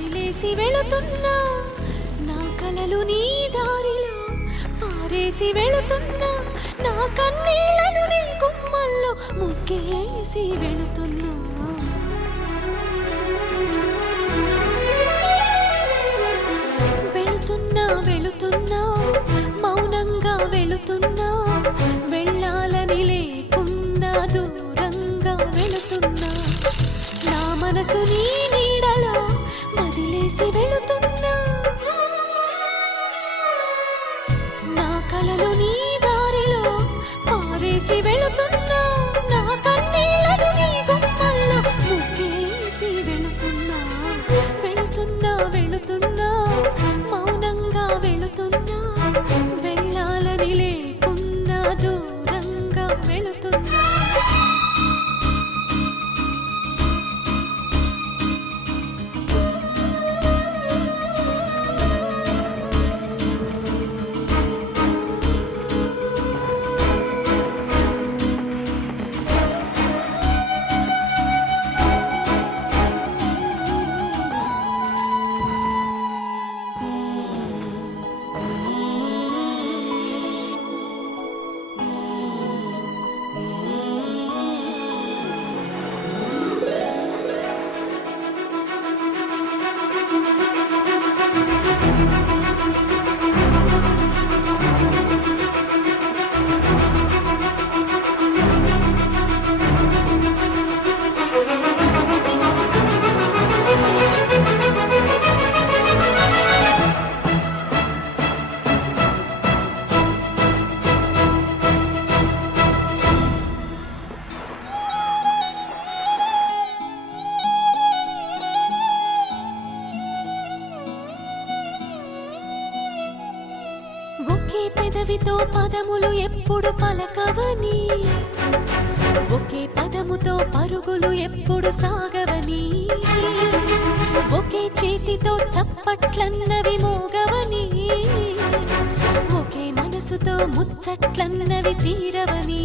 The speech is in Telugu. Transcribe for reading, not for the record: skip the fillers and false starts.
వదిలేసి వెళుతున్నా నా కలలు నీ దారిలో పారేసి వెళుతున్నా నా కన్నీళ్లను నీ గుమ్మల్లో ముగ్గేసి వెళుతున్నా వెళుతున్నా వెళుతున్నా మౌనంగా వెళుతున్నా వెళ్ళాలని లేకున్నా దూరంగా వెళుతున్నా నా మనసు నీ నీడలో వదిలేసి వెళుతున్నా నా కలలు నీ దారిలో పారేసి వెళుతున్నా నా కన్నీళ్లను నీ గుమ్మల్లో ముగ్గేసి వెళుతున్నా వెళుతున్నా వెళుతున్నా మౌనంగా వెళుతున్నా వెళ్ళాలని లేకున్నా దూరంగా వెళుతున్నా ఒకే పెదవితో పదములు ఎప్పుడు పలకవని ఒకే పదముతో పరుగులు ఎప్పుడు సాగవని ఒకే చేతితో చప్పట్లన్నవి మోగవని ఒకే మనసుతో ముచ్చట్లన్నవి తీరవని